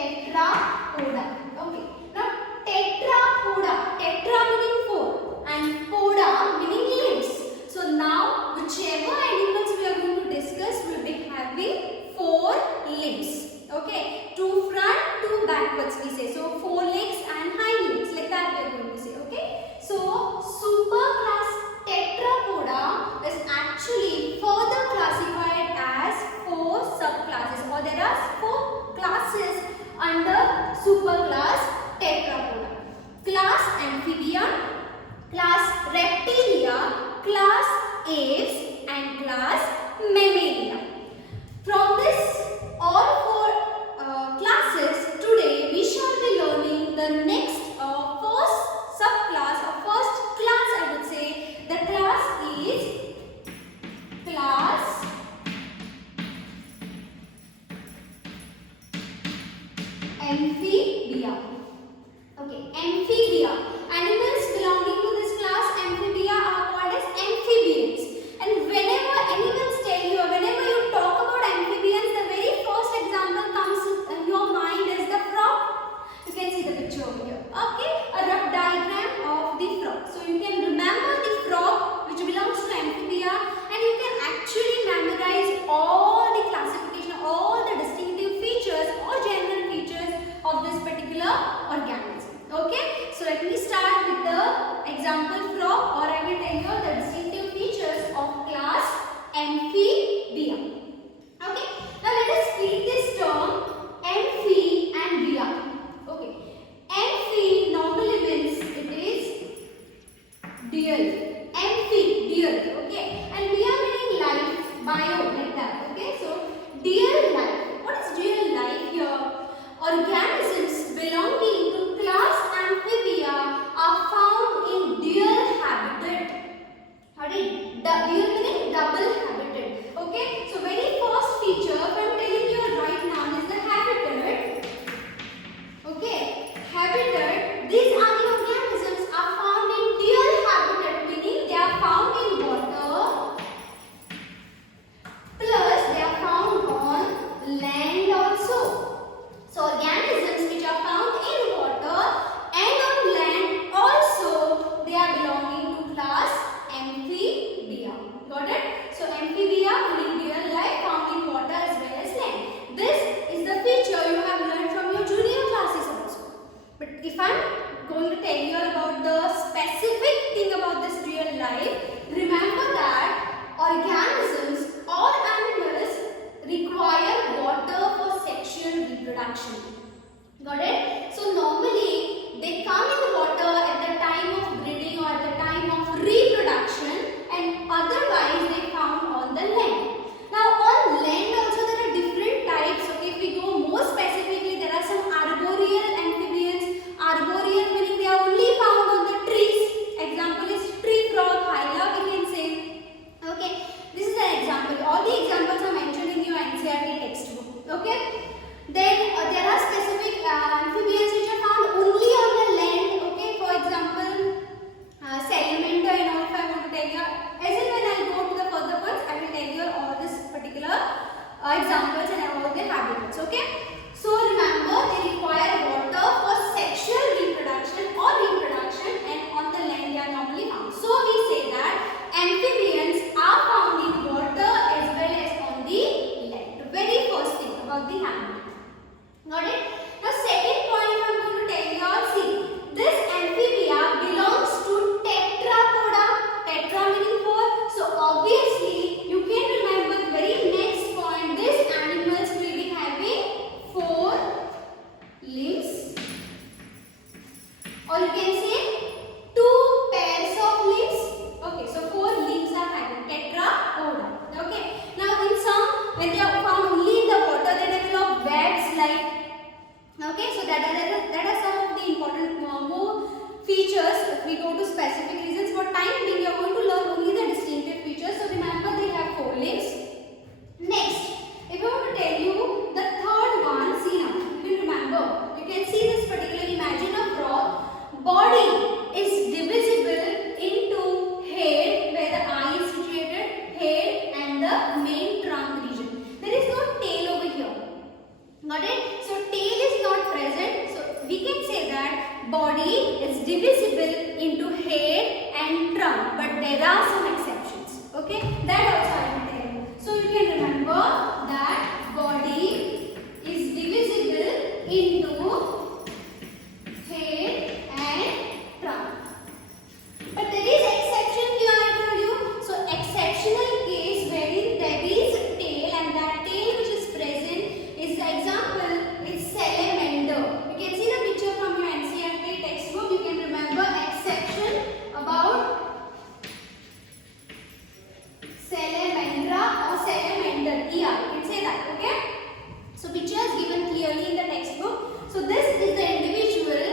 tetrapoda. Okay. Now tetrapoda. Tetra meaning four and poda meaning limbs. So now whichever animals we are going to discuss will be having four limbs. Okay. Two front, two backwards we say. So four legs and hind legs, like that we are going to say. Okay. So superclass tetrapoda is actually further classified as four subclasses, or there are four classes under superclass tetrapoda. Class Amphibia, class Reptilia, class Aves and class Mammalia. From this all four classes, today we shall be learning the next first subclass or first class, I would say. The class is class Amphibia. Okay, Amphibia. Animals belonging to this class Amphibia are called as amphibians. And whenever anyone tell you, or whenever you talk about amphibians, the very first example comes in your mind is the frog. You can see the picture over here. Okay, a rough diagram of the frog. So you can remember the frog which belongs to Amphibia, and you can actually memorize all the classification, all the distinctive features or general features of this particular organism. Okay, so let me start with the example frog, or I will tell you the distinctive features of class Amphibia. Okay, now let us split this term amphi and bia. Okay, amphi normally means it is deer. Amphi, deer. Okay, and bia meaning life, bio, like that. Okay, so deer life. What is deer life here? Organisms belonging to class Amphibia are found in dual habitat. Alright, deer meaning double habitat. Okay, so very first feature if I am telling you right now is the habitat. Okay, habitat. These are the organisms are found in dual habitat, meaning they are found in water plus they are found on land also. So organisms which are found in water and on land also, they are belonging to class Amphibia. Got it? So Amphibia meaning real life found in water as well as land. This is the feature you have learned from your junior classes also. But if I am going to tell you about the specific thing about this real life, remember that organisms or animals require water for sexual reproduction. Got it? So normally they come in the water at the time of breeding or at the time of reproduction, and otherwise they found on the land. Now on land also there are different types. Okay, if we go more specifically, there are some arboreal amphibians. Arboreal meaning they are only found on the trees. Example is tree frog, hyla we can say. Okay, this is an example. All the examples are mentioned in your NCERT textbook. Okay. Then there are specific amphibians which are found only on the land. Okay, for example, salamander and all. If I want to tell you, as in when I go to the further points, I will tell you all this particular examples and all their habitats. Okay, so remember they require water for sexual reproduction or reproduction, and on the land they are normally found. So we say that amphibians are found in water as well as on the land. The very first thing about the habitat. Got it? Now second point if I am going to tell you, see, this amphibia belongs to tetrapoda. Tetra meaning four. So obviously you can remember the very next point. These animals will be having four limbs, or you can say two pairs of limbs. Okay, so four limbs are having tetrapoda. Okay. Now in some, when they are found only in the water, they develop webs like. Okay, so that are some of the important more features. If we go to specific reasons, for time being, we are going to learn only the distinctive features. So remember they have four limbs. Next, if I want to tell you the third one, see now, you will remember. You can see this particular, imagine a frog. Body is divisible into head, where the eye is situated, head and the main trunk region. There is no tail over here. Got it? So tail is not there are some exceptions. Okay, that also I will tell you. So you can remember that body is divisible into head and trunk. But there is exception here, I told you. So exceptional case wherein there is tail and that tail which is present is the example is salamander. You can see the picture from your NCERT textbook. You can remember exception about salamandra or salamander. Yeah, you can say that. Okay. So picture is given clearly in the textbook. So this is the individual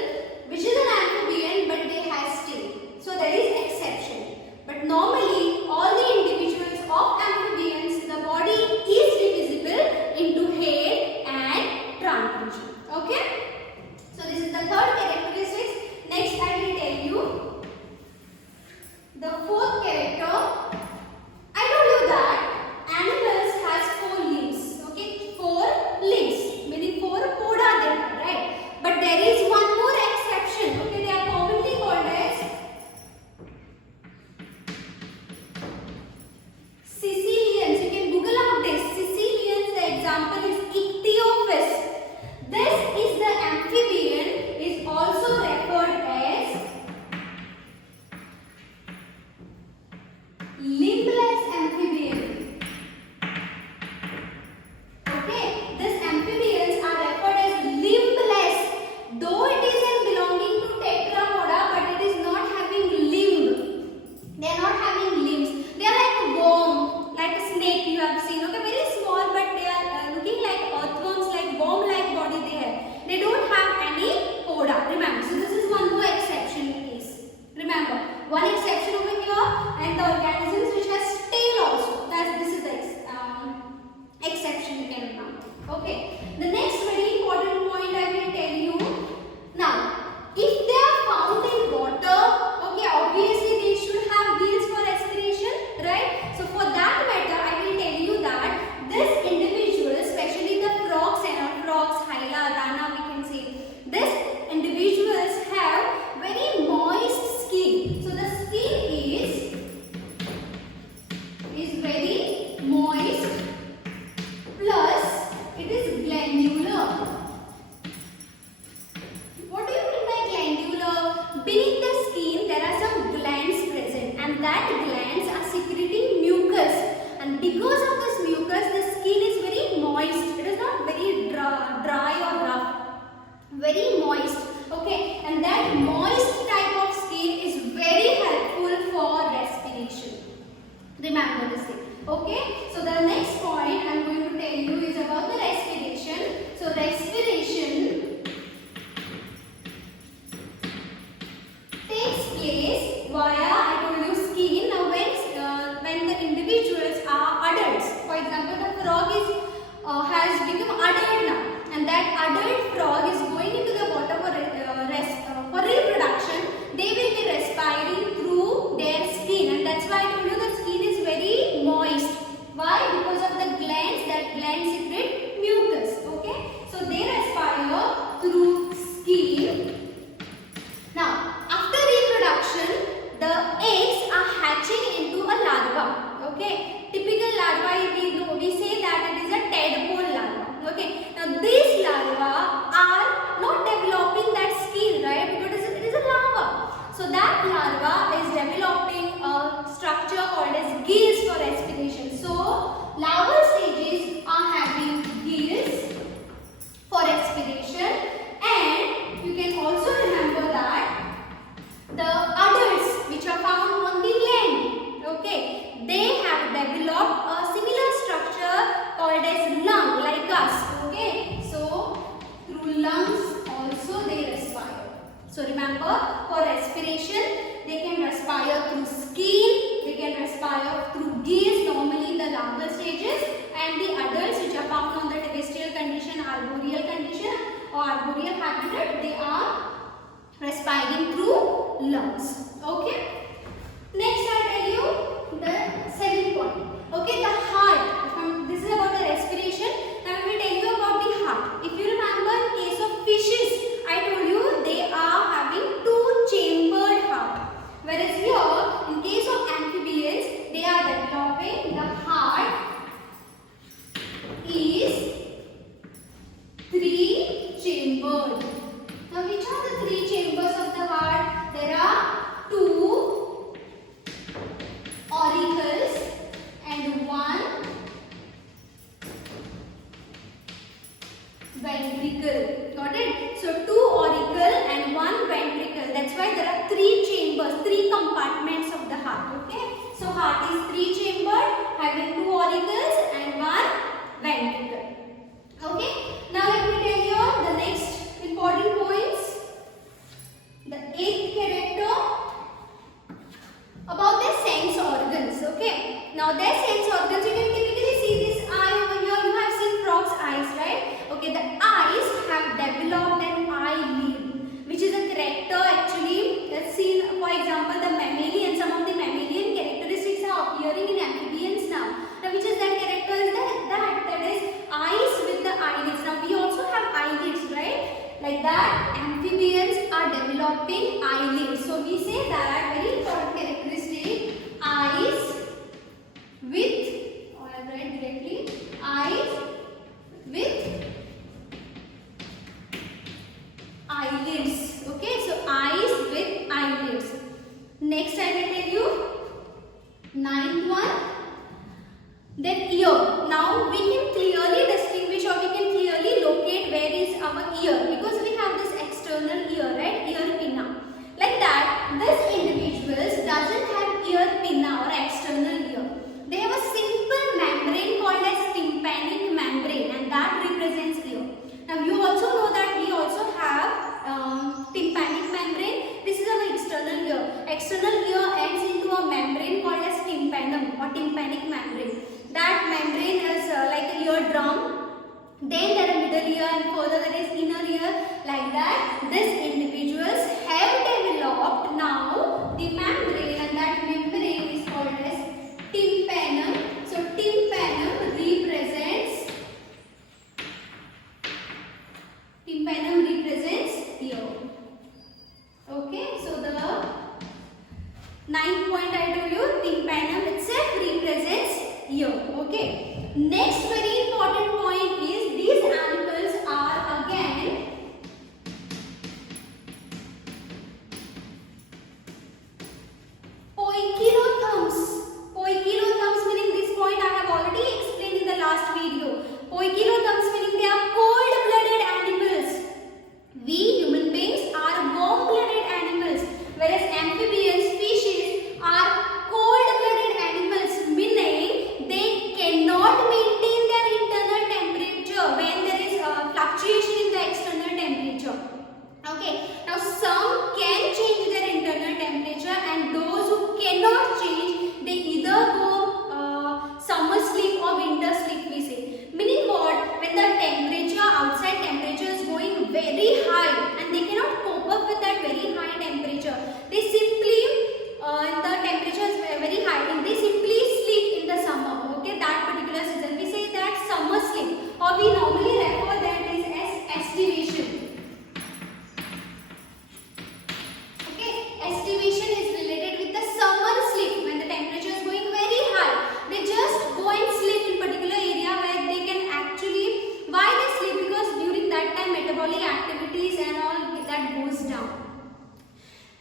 which is an amphibian but they has tail. So there is exception. But normally all the individuals of amphibians, the body is divisible into head and trunk region. Okay. So this is the third characteristic. Next I will tell you the fourth character. I told you that animals has 4 limbs. Okay, 4 limbs, meaning 4 poda they have, right? But there is one more exception. Okay, they are commonly called as Sicilians. You can Google out this. Sicilians, the example is Ichthyophis. This is the amphibian, is also referred as limbless amphibian. Okay, these amphibians are referred as limbless. Though it is belonging to tetrapoda, but it is not having limb. They are not having limbs. They are like a worm, like a snake you have seen. Okay, very small, but they are looking like earthworms, like worm-like body they have. They don't have any poda. Remember, so this is one more exception case. Remember, one exception over here, and the organisms which has tail also. This is the exception you can remember. Okay. The next very important point I will tell you. Now, if they are found in water, okay, obviously they should have gills for respiration, right? So for that matter, I will tell you that this individual, especially the frogs and frogs, hyla, rana, we can say, these individuals have very moist skin. So the skin is very moist, plus it is glandular. What do you mean by glandular? Beneath the skin there are some glands present, and that glands are secreting mucus, and because of this mucus the skin is very moist. It is not very dry or rough, very moist. Okay, and that moist type of skin is very helpful for respiration. Remember this thing. Okay, so the next point I am going to tell you is about the respiration. So respiration takes place via, I told you, skin. Now when the individuals are adults, for example the frog has become adult now, and that adult frog is going into the water for reproduction, they will be respiring through their skin, and that's why I told you the skin is very moist. Why? Because of the glands, that glands secrete mucus. Okay, so they respire through skin. Now after reproduction, the eggs are hatching into a larva. Okay, typical larva, we say that it is a tadpole larva. Okay, now these larvae are not developing that skin, right? Because it is a larva. So that larva is developing a structure called as gills for respiration. So larval stages are having gills for respiration, and you can also remember that the adults which are found on the land, okay, they have developed a similar structure called as lung, like us. Okay, so through lungs also they respire. So remember, for respiration they can respire through skin, they can respire through gills, normally the larval stages, and the adults which are found on the terrestrial condition, arboreal condition or arboreal habitat, they are respiring through lungs. Okay. Next I tell you the 7th point. Okay, the heart. This is about the respiration. Now I will tell you about the heart. If you remember, in case of fishes, I told you they are having 2-chambered heart. Whereas here, in case of amphibians, chambered. Now which are the three chambers of the heart? There are two auricles and one ventricle. Got it? So two auricle and one ventricle. That's why there are three chambers, three compartments of the heart. Okay? So heart is three chambered, having two auricles and one ventricle. Okay? Now let me tell you the next important points. The eighth character about their sense organs. Okay? Now their sense organs, you can typically see this eye over here. You have seen frog's eyes, right? Okay, the eyes have developed an eyelid, which is a character actually that's seen, for example, the mammalian. Some of the mammalian characteristics are appearing in amphibians now. Now, which is that character is that is eyes with the eyelids. Now, we also have eyelids, right? Like that, amphibians are developing eyelids. So, we say that very important characteristic, eyes with, or I write directly, eyes with eyelids. Okay, so eyes with eyelids. Next I will tell you, ninth one, then ear. Now we can clearly distinguish, or we can clearly locate where is our ear, because we have this external ear, right? Ear pinna. Like that, this individuals doesn't have ear pinna or external ear. They have a simple membrane called as tympanic membrane, and that represents ear. Now you also know that we also have tympanic membrane. This is our external ear. External ear ends into a membrane called as tympanum or tympanic membrane. That membrane is like a eardrum. Then there are middle ear and further there is inner ear. Like that, these individuals have developed now the membrane, and that membrane is called as tympanum. So tympanum represents ear. Okay, so the ninth point I told you, tympanum itself represents ear. Okay, next very important point is these animals are again poikilotherms. Poikilotherms meaning, this point I have already explained in the last video. Poikilotherms meaning they are cold-blooded animals. We human beings are warm-blooded animals, whereas amphibians, fishes are cold-blooded animals, meaning they cannot maintain their internal temperature when there is fluctuation in the external temperature. Okay, now some can change their internal temperature, and those who cannot change, they either go summer sleep or winter sleep, we say. Meaning what? When the temperature, outside temperature is going very high and they cannot cope up with that very high temperature, they simply, the temperature is very high and they simply sleep in the summer. Okay, that particular season. We say that summer sleep, or we normally refer that is as estivation. Okay, estivation is related with the summer sleep. When the temperature is going very high, they just go and sleep in particular area where they can actually, why they sleep? Because during that time metabolic activities and all that goes down.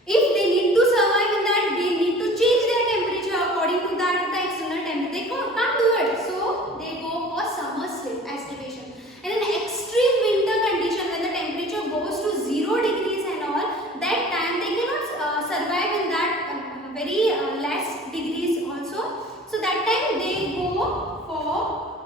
If they need to survive in that, they need to change their temperature according to that the external temperature. They can't do it, so they go for summer sleep, estivation. And in extreme winter condition, when the temperature goes to 0 degrees and all, that time they cannot survive in that very less degrees also. So that time they go for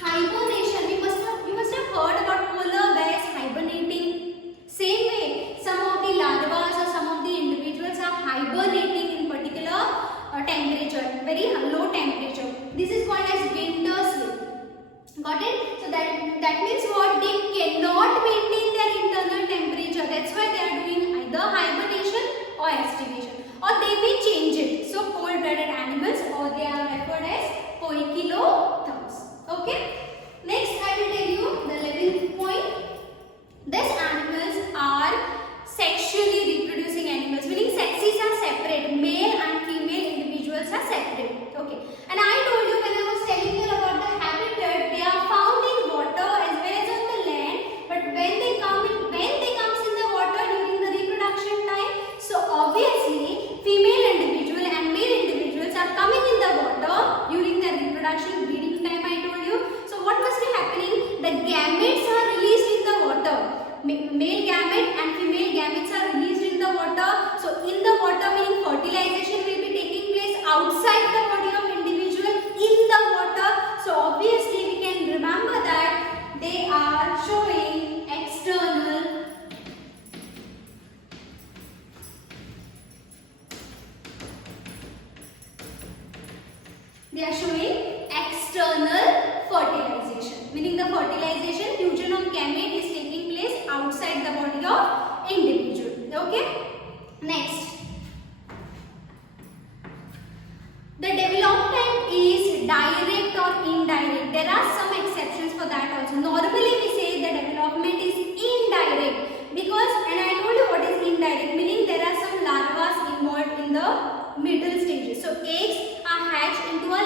hibernation. You must have heard about polar bears hibernating. Same way, some of the larvas or some of the individuals are hibernating in particular temperature, very low temperature. This is called as winter sleep. Got it? So that means what? They cannot maintain their internal temperature. That's why they are doing either hibernation or estivation, or they may change it. So cold-blooded animals, or they are referred as poikilotherms. Okay. Next, I will tell you the 11th point. These animals are sexually reproducing animals, meaning sexes are separate. Male and female individuals are separate. Okay. And I told you when I was telling you about the habitat showing external fertilization, meaning the fertilization, fusion of gamete is taking place outside the body of individual. Okay. Next, the development is direct or indirect. There are some exceptions for that also. Normally we say the development is indirect because, and I told you what is indirect, meaning there are some larvae involved in the middle stages. So eggs are hatched into a